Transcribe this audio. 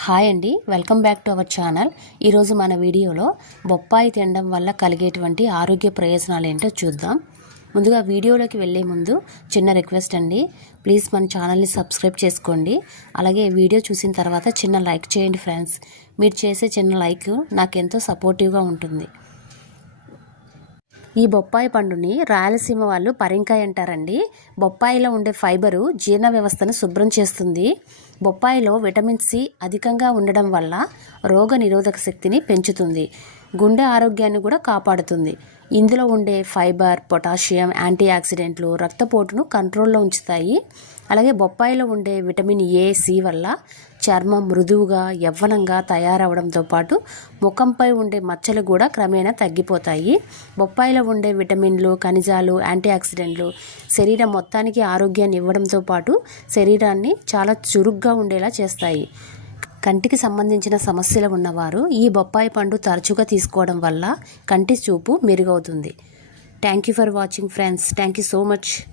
Hi అండి welcome back to our channel. ఈరోజు మన వీడియోలో బొప్పాయి తినడం వల్ల కలిగేటువంటి ఆరోగ్య ప్రయోజనాలు ఏంటో చూద్దాం. ముందుగా వీడియోలోకి వెళ్ళే ముందు చిన్న రిక్వెస్ట్ అండి ప్లీజ్ మన ఛానల్ని సబ్స్క్రైబ్ చేసుకోండి. అలాగే వీడియో చూసిన తర్వాత చిన్న లైక్ చేయండి ఫ్రెండ్స్. మీరు చేసే చిన్న లైక్ నాకు ఎంతో సపోర్టివ్గా ఉంటుంది. ఈ బొప్పాయి పండుని రాయలసీమ వాళ్ళు పరింకాయ అంటారండి. బొప్పాయిలో ఉండే ఫైబరు జీర్ణ వ్యవస్థను శుభ్రం చేస్తుంది. బొప్పాయిలో విటమిన్ సి అధికంగా ఉండడం వల్ల రోగ నిరోధక శక్తిని పెంచుతుంది. గుండె ఆరోగ్యాన్ని కూడా కాపాడుతుంది. ఇందులో ఉండే ఫైబర్ పొటాషియం యాంటీ ఆక్సిడెంట్లు రక్తపోటును కంట్రోల్లో ఉంచుతాయి. అలాగే బొప్పాయిలో ఉండే విటమిన్ ఏ సి వల్ల చర్మం మృదువుగా యవ్వనంగా తయారవడంతో పాటు ముఖంపై ఉండే మచ్చలు కూడా క్రమేణా తగ్గిపోతాయి. బొప్పాయిలో ఉండే విటమిన్లు ఖనిజాలు యాంటీ ఆక్సిడెంట్లు శరీరం మొత్తానికి ఆరోగ్యాన్ని ఇవ్వడంతో పాటు శరీరాన్ని చాలా చురుగ్గా ఉండేలా చేస్తాయి. కంటికి సంబంధించిన సమస్యలు ఉన్నవారు ఈ బొప్పాయి పండు తరచుగా తీసుకోవడం వల్ల కంటి చూపు మెరుగవుతుంది. Thank you for watching friends. Thank you so much.